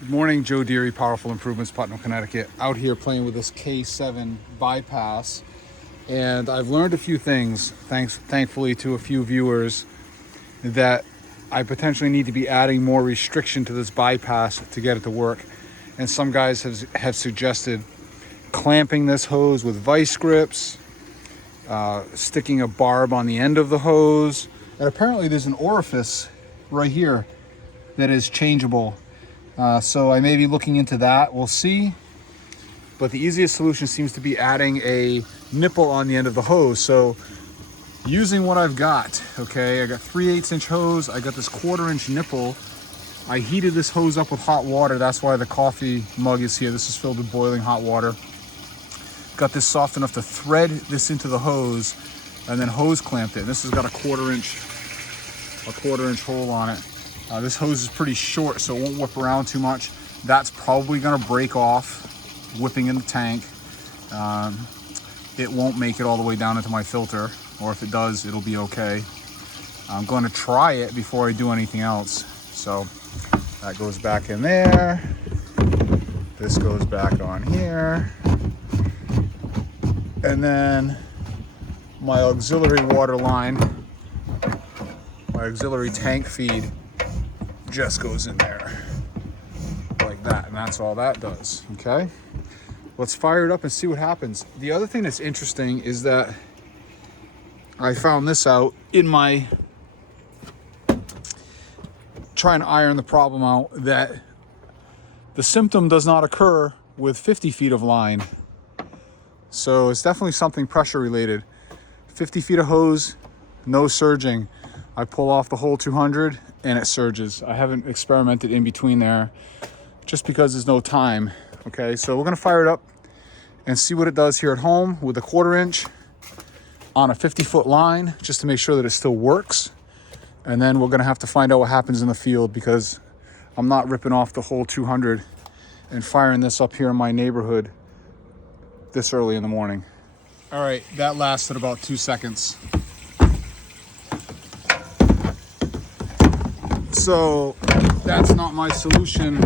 Good morning, Joe Deary, Powerful Improvements, Putnam, Connecticut. Out here playing with this K7 bypass, and I've learned a few things, thankfully to a few viewers, that I potentially need to be adding more restriction to this bypass to get it to work. And some guys have suggested clamping this hose with vice grips, sticking a barb on the end of the hose, and apparently there's an orifice right here that is changeable. So I may be looking into that, we'll see. But the easiest solution seems to be adding a nipple on the end of the hose. So using what I've got, okay, I got 3/8 inch hose, I got this 1/4 inch nipple. I heated this hose up with hot water, that's why the coffee mug is here. This is filled with boiling hot water. Got this soft enough to thread this into the hose and then hose clamped it. This has got a 1/4 inch hole on it. This hose is pretty short, so it won't whip around too much. That's probably gonna break off, whipping in the tank. It won't make it all the way down into my filter, or if it does, it'll be okay. I'm gonna try it before I do anything else. So that goes back in there. This goes back on here. And then my auxiliary water line, my auxiliary tank feed, just goes in there like that, and that's all that does. Okay, let's fire it up and see what happens. The other thing that's interesting is that I found this out in my trying to iron the problem out, that the symptom does not occur with 50 feet of line. So it's definitely something pressure related. 50 feet of hose, no surging. I pull off the whole 200 and it surges. I haven't experimented in between there just because there's no time. Okay, so we're gonna fire it up and see what it does here at home with a 1/4 inch on a 50-foot line, just to make sure that it still works. And then we're gonna have to find out what happens in the field, because I'm not ripping off the whole 200 and firing this up here in my neighborhood this early in the morning. All right, that lasted about 2 seconds. So that's not my solution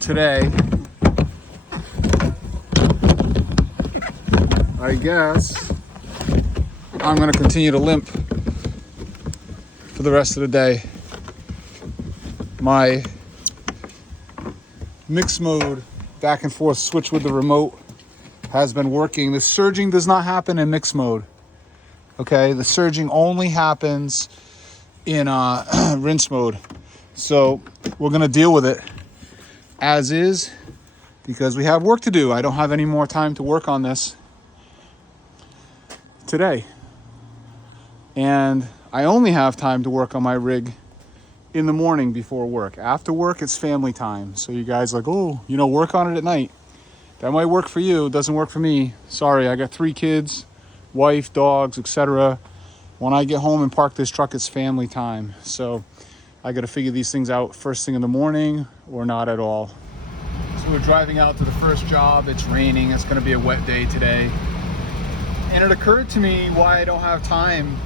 today. I guess I'm gonna continue to limp for the rest of the day. My mix mode back and forth switch with the remote has been working. The surging does not happen in mix mode. Okay, the surging only happens in rinse mode. So we're gonna deal with it as is, because we have work to do. I don't have any more time to work on this today. And I only have time to work on my rig in the morning before work. After work, it's family time. So you guys like, oh, you know, work on it at night. That might work for you, it doesn't work for me. Sorry, I got 3 kids, wife, dogs, etc. When I get home and park this truck, it's family time. So I got to figure these things out first thing in the morning or not at all. So we're driving out to the first job. It's raining. It's going to be a wet day today. And it occurred to me why I don't have time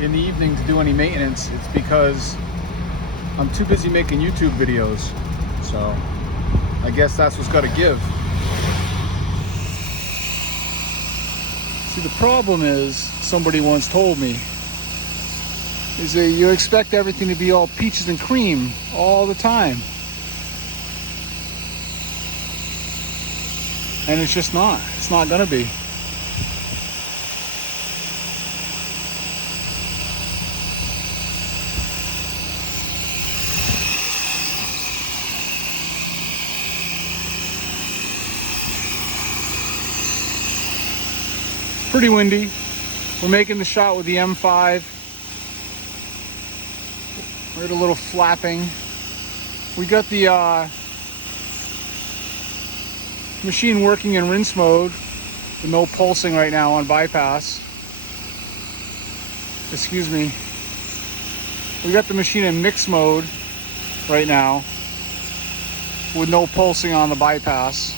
in the evening to do any maintenance. It's because I'm too busy making YouTube videos. So I guess that's what's got to give. See, the problem is, somebody once told me, is that you expect everything to be all peaches and cream all the time. And it's just not. It's not gonna be. Pretty windy. We're making the shot with the M5. Heard a little flapping. We got the machine working in rinse mode with no pulsing right now on bypass. Excuse me. We got the machine in mix mode right now with no pulsing on the bypass.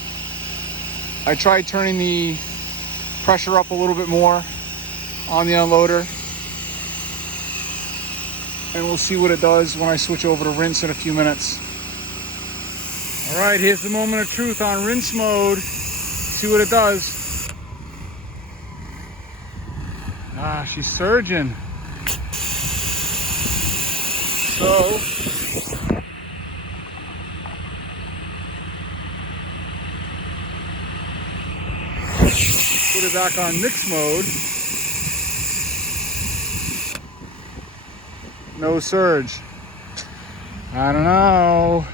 I tried turning the pressure up a little bit more on the unloader, and we'll see what it does when I switch over to rinse in a few minutes. All right, here's the moment of truth on rinse mode. See what it does. Ah, she's surging. So, put it back on mix mode. No surge. I don't know.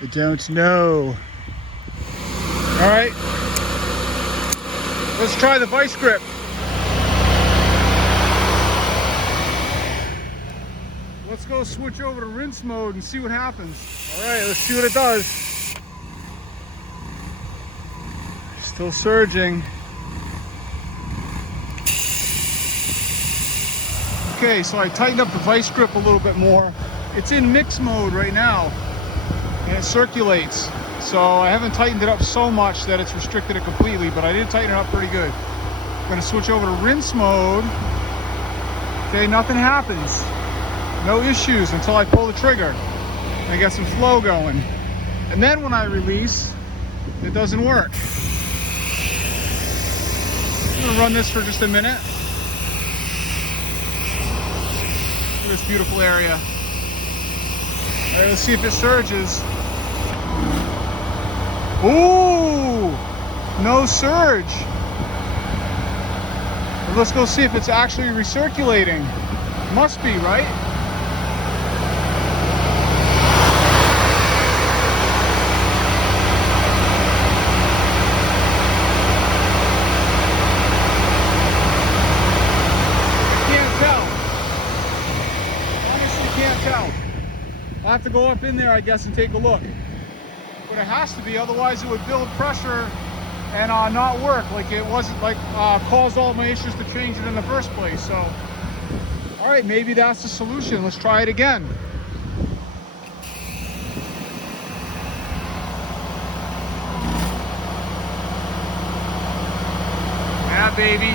I don't know. All right, let's try the vice grip. Let's go switch over to rinse mode and see what happens. All right, let's see what it does. Still surging. Okay, so I tightened up the vice grip a little bit more. It's in mix mode right now, and it circulates. So I haven't tightened it up so much that it's restricted it completely, but I did tighten it up pretty good. I'm gonna switch over to rinse mode. Okay, nothing happens. No issues until I pull the trigger and I get some flow going. And then when I release, it doesn't work. I'm gonna run this for just a minute. Look at this beautiful area. All right, let's see if it surges. Ooh, no surge. Well, let's go see if it's actually recirculating. Must be, right? Can't tell. Honestly, can't tell. I'll have to go up in there, I guess, and take a look. But it has to be, otherwise it would build pressure and not work. Like it wasn't like caused all my issues to change it in the first place. So, all right, maybe that's the solution. Let's try it again. Yeah, baby.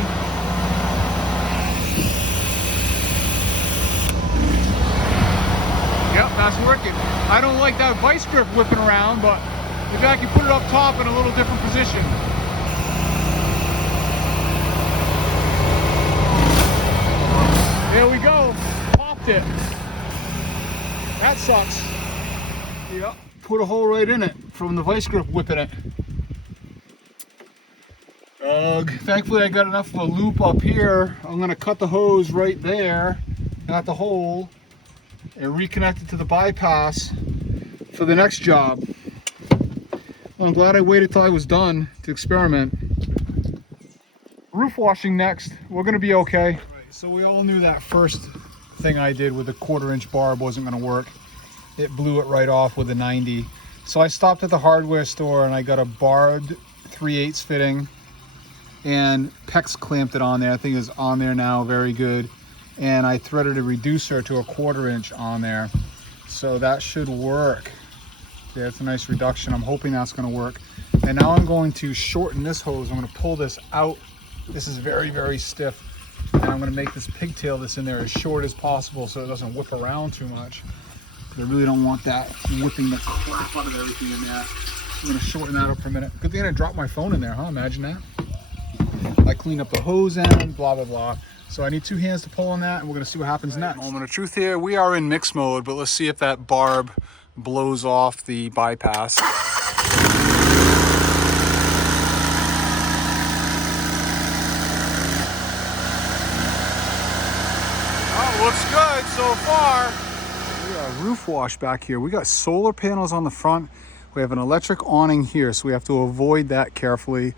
Yep, that's working. I don't like that vice grip whipping around, but maybe I can put it up top in a little different position. There we go. Popped it. That sucks. Yep, put a hole right in it from the vice grip whipping it. Thankfully I got enough of a loop up here. I'm going to cut the hose right there at the hole and reconnect it to the bypass for the next job. Well, I'm glad I waited till I was done to experiment. Roof washing next. We're going to be okay. Right, so we all knew that first thing I did with a 1/4-inch barb wasn't going to work. It blew it right off with a 90. So I stopped at the hardware store and I got a barbed 3/8 fitting and PEX clamped it on there. I think it's on there now, very good. And I threaded a reducer to a 1/4-inch on there. So that should work. Yeah, it's a nice reduction. I'm hoping that's gonna work. And now I'm going to shorten this hose. I'm gonna pull this out. This is very, very stiff. And I'm gonna make this pigtail that's in there as short as possible so it doesn't whip around too much. I really don't want that whipping the crap out of everything in there. I'm gonna shorten that up for a minute. Good thing I dropped my phone in there, huh? Imagine that. I cleaned up the hose end, blah, blah, blah. So I need 2 hands to pull on that, and we're gonna see what happens next. Moment of truth here. We are in mix mode, but let's see if that barb blows off the bypass. Oh, looks good so far. We got a roof wash back here. We got solar panels on the front. We have an electric awning here, so we have to avoid that carefully.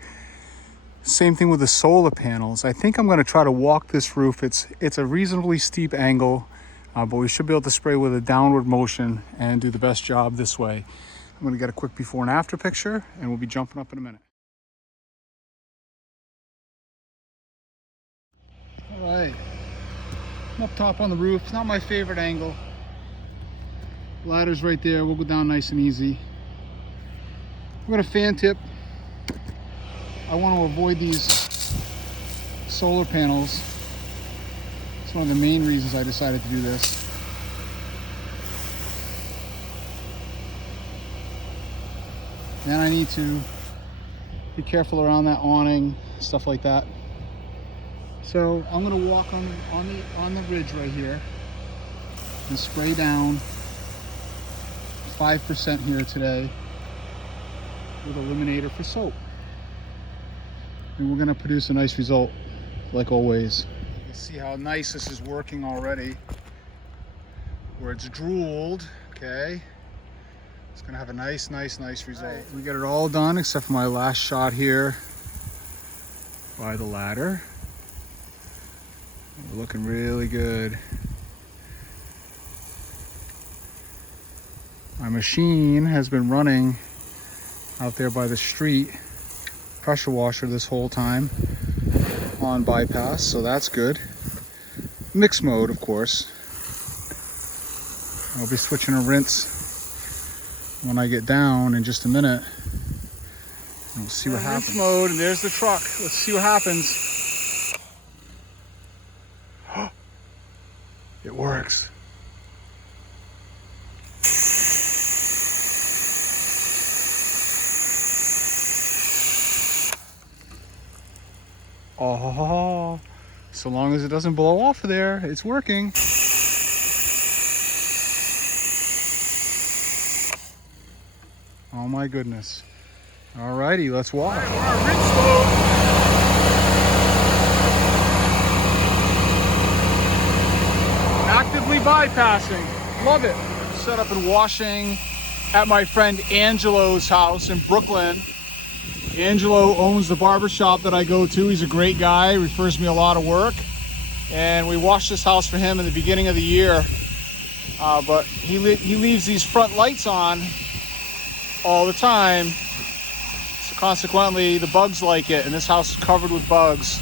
Same thing with the solar panels. I think I'm going to try to walk this roof. It's a reasonably steep angle, but we should be able to spray with a downward motion and do the best job this way. I'm going to get a quick before and after picture, and we'll be jumping up in a minute. All right, I'm up top on the roof. It's not my favorite angle. Ladder's right there. We'll go down nice and easy. We're going to fan tip. I want to avoid these solar panels. It's one of the main reasons I decided to do this. Then I need to be careful around that awning, stuff like that. So I'm gonna walk on the ridge right here and spray down 5% here today with Eliminator for soap. And we're gonna produce a nice result, like always. You can see how nice this is working already. Where it's drooled, okay? It's gonna have a nice result. Right. We got it all done except for my last shot here by the ladder. We're looking really good. My machine has been running out there by the street, pressure washer this whole time on bypass, so that's good. Mix mode, of course. I'll be switching a rinse when I get down in just a minute. We'll see what happens. Rinse mode, and there's the truck. Let's see what happens. It works. Oh, so long as it doesn't blow off there, it's working. Oh my goodness. Alrighty, let's walk. All right, we're on rinse mode. Actively bypassing. Love it. Set up and washing at my friend Angelo's house in Brooklyn. Angelo owns the barbershop that I go to. He's a great guy, refers me a lot of work. And we washed this house for him in the beginning of the year. But he leaves these front lights on all the time. So consequently, the bugs like it. And this house is covered with bugs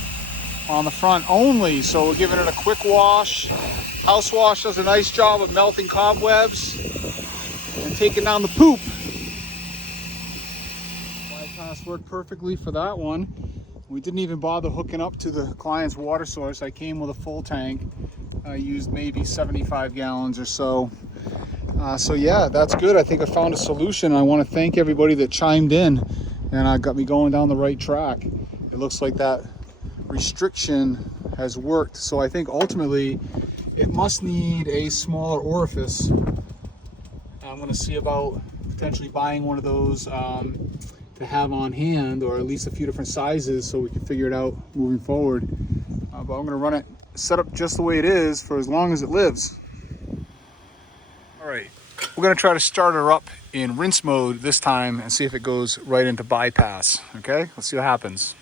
on the front only. So we're giving it a quick wash. House wash does a nice job of melting cobwebs and taking down the poop. Bypass worked perfectly for that one. We didn't even bother hooking up to the client's water source. I came with a full tank. I used maybe 75 gallons or so. So yeah, that's good. I think I found a solution. I want to thank everybody that chimed in and got me going down the right track. It looks like that restriction has worked. So I think ultimately it must need a smaller orifice. I'm going to see about potentially buying one of those to have on hand, or at least a few different sizes, so we can figure it out moving forward. But I'm going to run it set up just the way it is for as long as it lives. All right, we're going to try to start her up in rinse mode this time and see if it goes right into bypass. Okay, let's see what happens.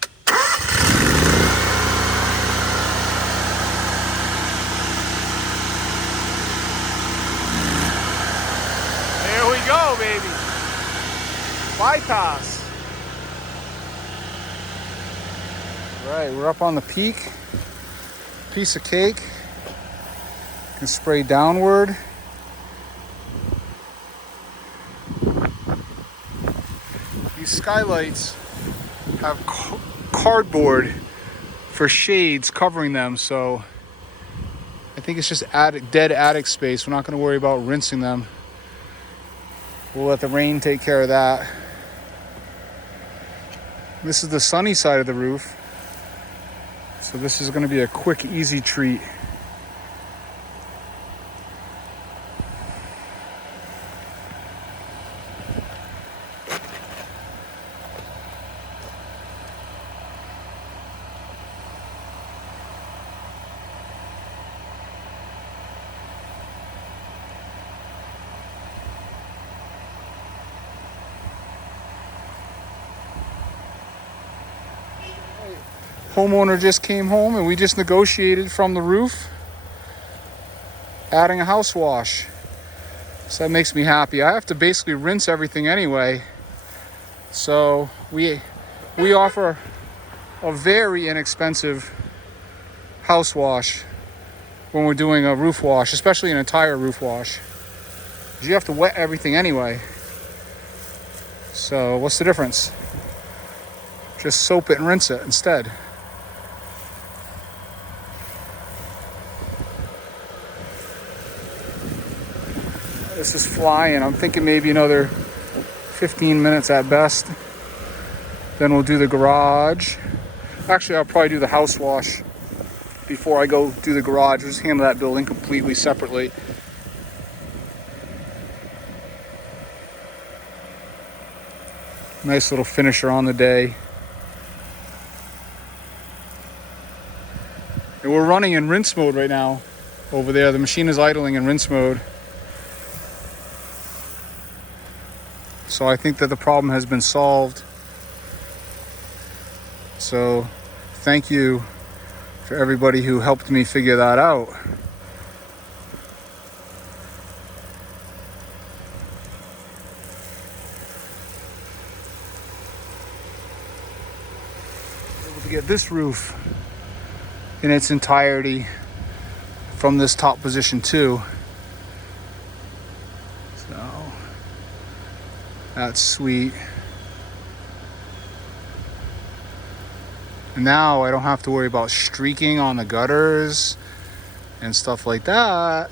There we go, baby. Bypass. All right, we're up on the peak. Piece of cake. You can spray downward. These skylights have cardboard for shades covering them, so I think it's just dead attic space. We're not going to worry about rinsing them. We'll let the rain take care of that. This is the sunny side of the roof, so this is going to be a quick, easy treat. Homeowner just came home and we just negotiated from the roof adding a house wash. So that makes me happy. I have to basically rinse everything anyway. So we offer a very inexpensive house wash when we're doing a roof wash, especially an entire roof wash. You have to wet everything anyway. So what's the difference? Just soap it and rinse it instead. This is flying. I'm thinking maybe another 15 minutes at best. Then we'll do the garage. Actually, I'll probably do the house wash before I go do the garage. We'll just handle that building completely separately. Nice little finisher on the day. And we're running in rinse mode right now over there. The machine is idling in rinse mode. So I think that the problem has been solved. So thank you for everybody who helped me figure that out. Able to get this roof in its entirety from this top position too. So that's sweet. Now I don't have to worry about streaking on the gutters and stuff like that,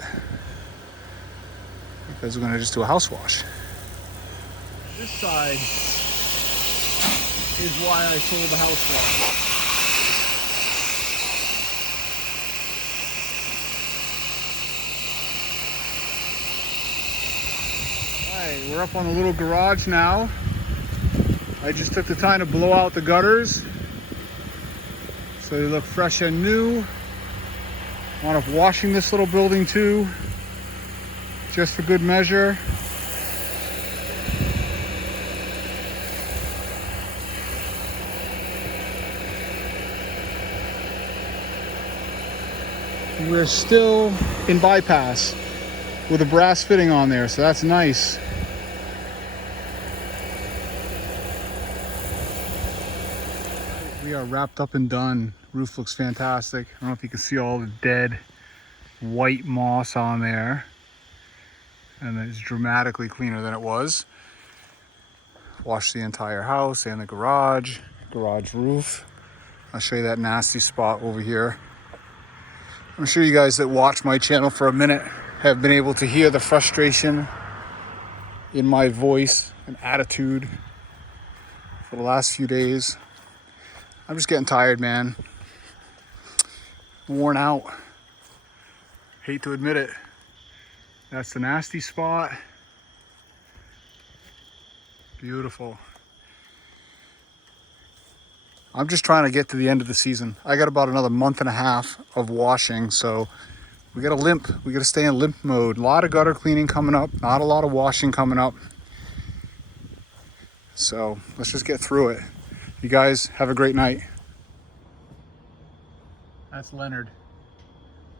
because we're gonna just do a house wash. This side is why I sold the house wash. Alright, we're up on the little garage now. I just took the time to blow out the gutters so they look fresh and new. I wound up washing this little building too, just for good measure. We're still in bypass with a brass fitting on there, so that's nice. We are wrapped up and done. Roof looks fantastic. I don't know if you can see all the dead white moss on there. And it's dramatically cleaner than it was. Washed the entire house and the garage roof. I'll show you that nasty spot over here. I'm sure you guys that watch my channel for a minute have been able to hear the frustration in my voice and attitude for the last few days. I'm just getting tired, man. Worn out. Hate to admit it. That's the nasty spot. Beautiful. I'm just trying to get to the end of the season. I got about another month and a half of washing, so we got to limp. We got to stay in limp mode. A lot of gutter cleaning coming up, not a lot of washing coming up. So let's just get through it. You guys have a great night. That's Leonard.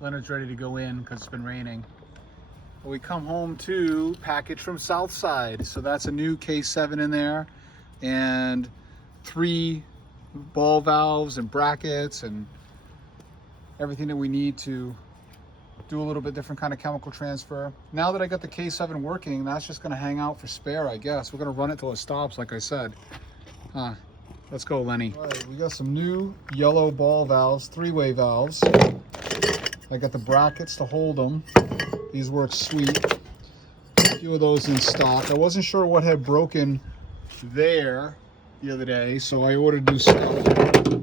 Leonard's ready to go in because it's been raining. We come home to package from Southside. So that's a new K7 in there and 3 ball valves and brackets and everything that we need to do a little bit different kind of chemical transfer. Now that I got the K7 working, that's just gonna hang out for spare, I guess. We're gonna run it till it stops, like I said. Let's go, Lenny. All right, we got some new yellow ball valves, 3-way valves. I got the brackets to hold them. These work sweet. A few of those in stock. I wasn't sure what had broken there the other day, so I ordered new stuff.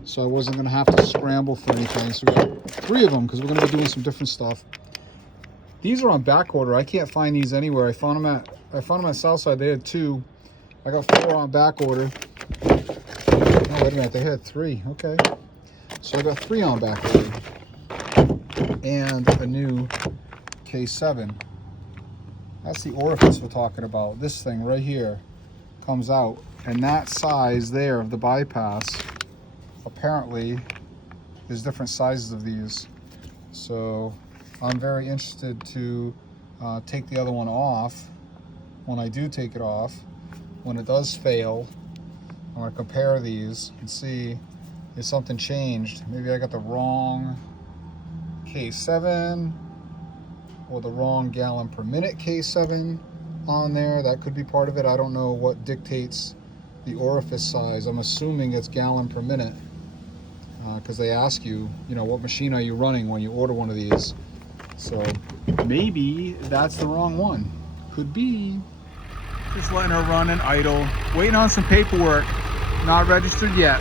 So I wasn't gonna have to scramble for anything. So we got 3 of them because we're gonna be doing some different stuff. These are on back order. I can't find these anywhere. I found them at Southside. They had 2. I got 4 on back order. Oh, wait a minute, they had 3. Okay. So I got 3 on back order. And a new K7. That's the orifice we're talking about. This thing right here comes out. And that size there of the bypass, apparently, there's different sizes of these. So I'm very interested to take the other one off. When I do take it off, when it does fail, I'm gonna compare these and see if something changed. Maybe I got the wrong K7 or the wrong gallon per minute K7 on there. That could be part of it. I don't know what dictates the orifice size. I'm assuming it's gallon per minute because they ask you, what machine are you running when you order one of these. So maybe that's the wrong one. Could be. Just letting her run and idle. Waiting on some paperwork. Not registered yet.